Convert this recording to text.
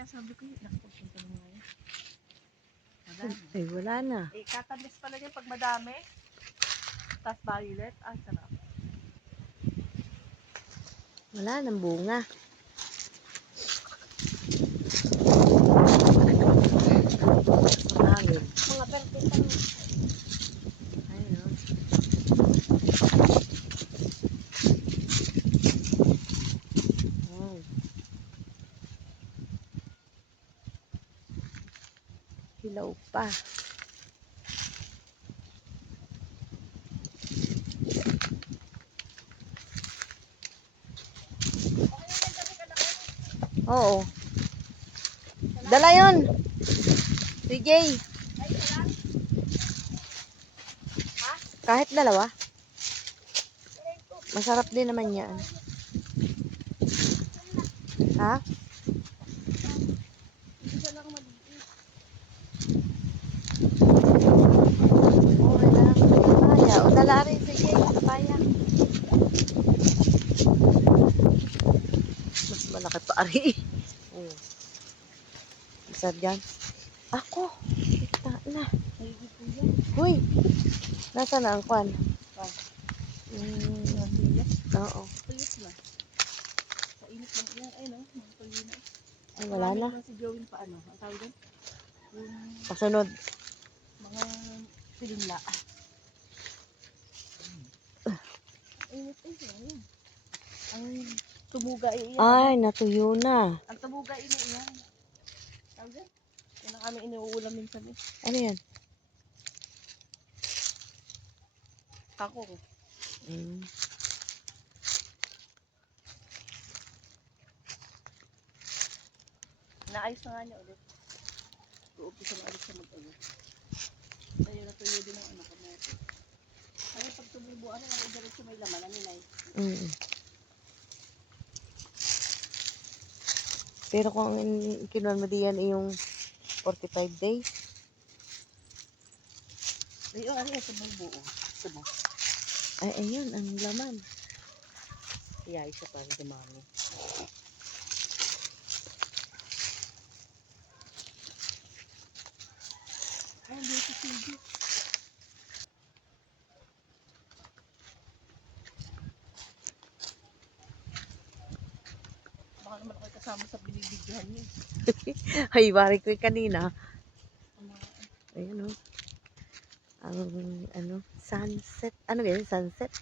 Kaya sabi ko, nakapagpunta na ngayon. Eh, wala na. Eh, katamis pala niya pag madami. Tapos violet. Ah, sarap. Wala nang bunga. Hangin. Mga berde pang Ayun. Oh. Hilaw pa. Oo. Dala yun. CJ. Kahit dalawa. Masarap din naman yan. Ha? isa lang maliit. Oo, wala. Papaya. O dala rin CJ. Papaya. Mas malaki pa ari. Oo. Isa dyan. Ako. Kita na. Nagigit ko yan. Hoy. Nasaan na ang kwan? Ah, Oo. tuyot na. Sa init lang yan. Ay, no? Mga tuyo na. Ay, wala na. Marami si Joey pa ano. Ang tawag doon? Yung Pasunod. mga pilinla. Init ay yan. Ang tumuga ay yan. Ay, natuyo na. Ang tumuga ay yan. Tawag doon? Yan ang aming inuulam minsan eh. Ano yan? Kakong. Mm. Naayos na nga niya ulit. Uumpisa na ulit siya mag-ulit. Tayo na tuyo din ang anak ko natin. Ano pag tumubo, ano lang idiretso may laman, ano nila Mm. Pero kung kinuha mo diyan ay yung 45 days. yung ano yung tumubo. Diba? Ay, ayun, ang laman. Kaya isa pa rin dumami. Ay, hindi ito sige. Baka naman ako kasama sa binibidyohan niya. Ay, bari ko yung kanina. Ang mga Ayun, oh. Ang, ano, sunset. Ano ba yun? Sunset?